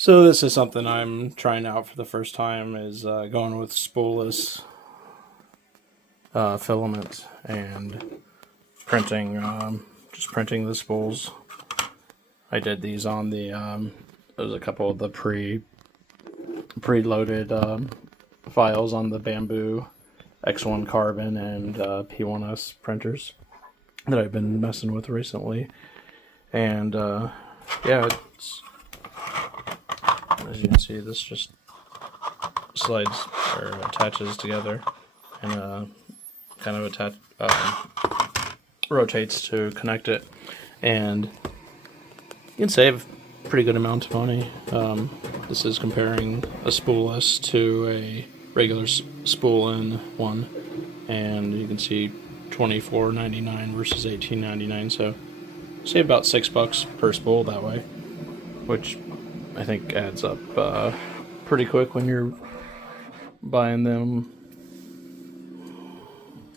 So this is something I'm trying out for the first time, is going with spool-less filament and printing, just printing the spools. I did these on the, there's a couple of the preloaded files on the Bamboo X1 Carbon and P1S printers that I've been messing with recently. And yeah, it's, as you can see, this just slides or attaches together and kind of rotates to connect it, and you can save a pretty good amount of money. This is comparing a spool-less to a regular spool-in one, and you can see $24.99 versus $18.99, so save about $6 per spool that way, which I think adds up pretty quick when you're buying them,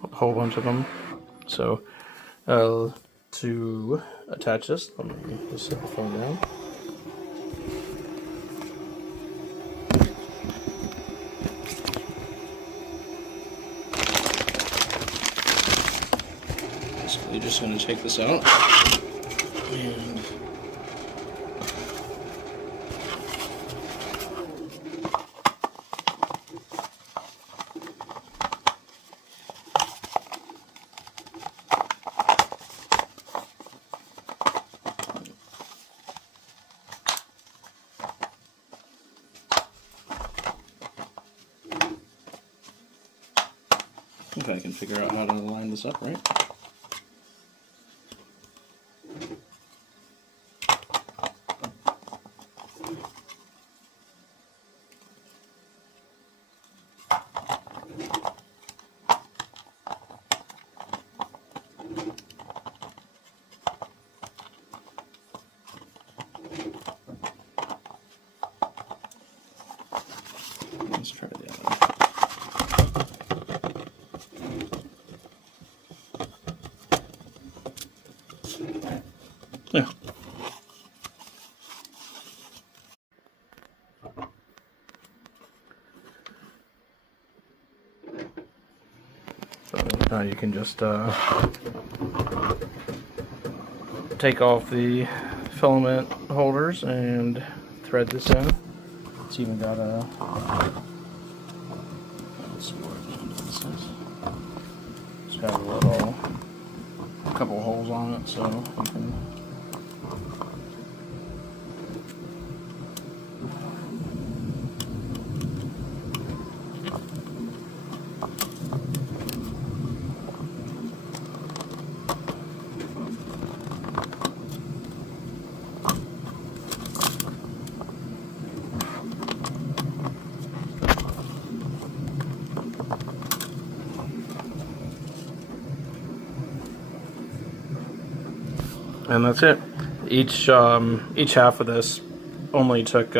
a whole bunch of them. So to attach this, let me just set the phone down. Basically just going to take this out and if I can figure out how to line this up right. Let's try the other one. Yeah. So now you can just take off the filament holders and thread this in. It's even got a, let's see what this is. It's got a couple holes on it, so you can and that's it. Each half of this only took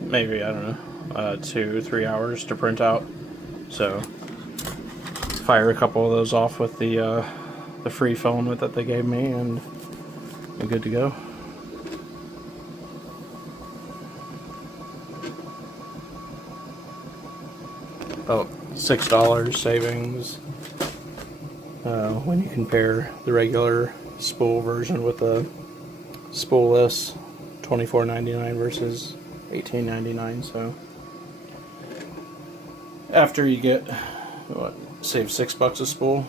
maybe, I don't know, 2-3 hours to print out. So fire a couple of those off with the free filament that they gave me, and I'm good to go. About $6 savings when you compare the regular spool version with the spool-less, $24.99 versus $18.99. So after you get save $6 a spool,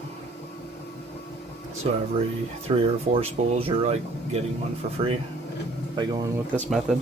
so every 3 or 4 spools you're like getting one for free by going with this method.